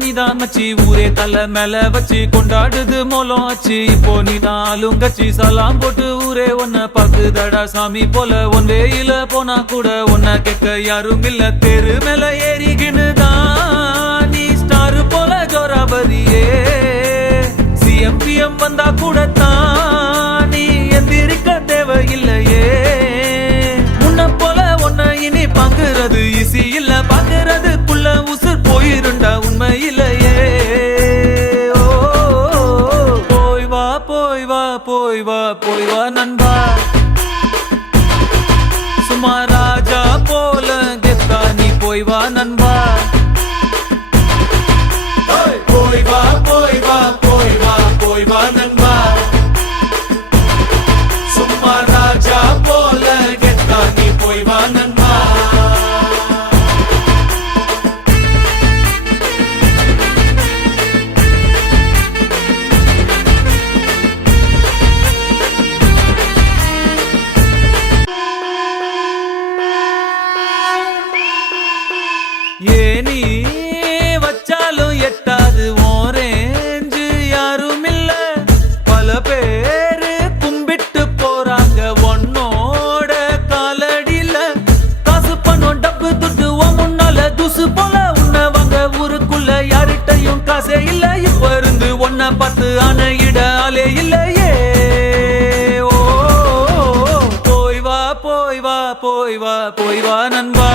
நீதான் மச்சி ஊரே தலை மேல வச்சு கொண்டாடுது மோலம் ஆச்சு இப்போ நீதான் ஆளுங்கச்சி சலாம் போட்டு ஊரே ஒன்ன பாக்குதடா சாமி போல ஒன் வேயில போனா கூட ஒன்ன கேட்க யாரும் இல்ல தெரு மேல ஏறிக்கினுதான் நீ ஸ்டார் போல ஜோராபரியே சிஎம்பிஎம் வந்தா கூட தான் நீ எந்திரிக்க தேவையில்லையே முன்ன போல ஒன்ன இனி பாக்குறது ஈஸி இல்ல பாக்குறதுக்குள்ள உசுர் போயிருண்டா உண்மை இல்லையே போய் வா போய் வா போய் வா போய் வா நண்பா சும்மா ராஜா போல கெத்தா நீ போய் வா நண்பா போய் வா போய் வா போய் வா போய் வா நண்பா சும்மா ராஜா போல கெத்தா நீ போய் வா நண்பா ஏனி வச்சாலும் எட்டாது ஓரேஞ்சு யாரும் இல்ல பல பேரு கும்பிட்டு போறாங்க ஒன்னோட காலடியில காசு பணம் டப்பு துட்டு முன்னால துசு போல உன்ன வாங்க ஊருக்குள்ள யார்கிட்டையும் காசே இல்ல இப்ப இருந்து ஒன்ன பார்த்து அணையிட ஆளே இல்லையே போய் வா போய் வா போய் வா போய் வா நண்பா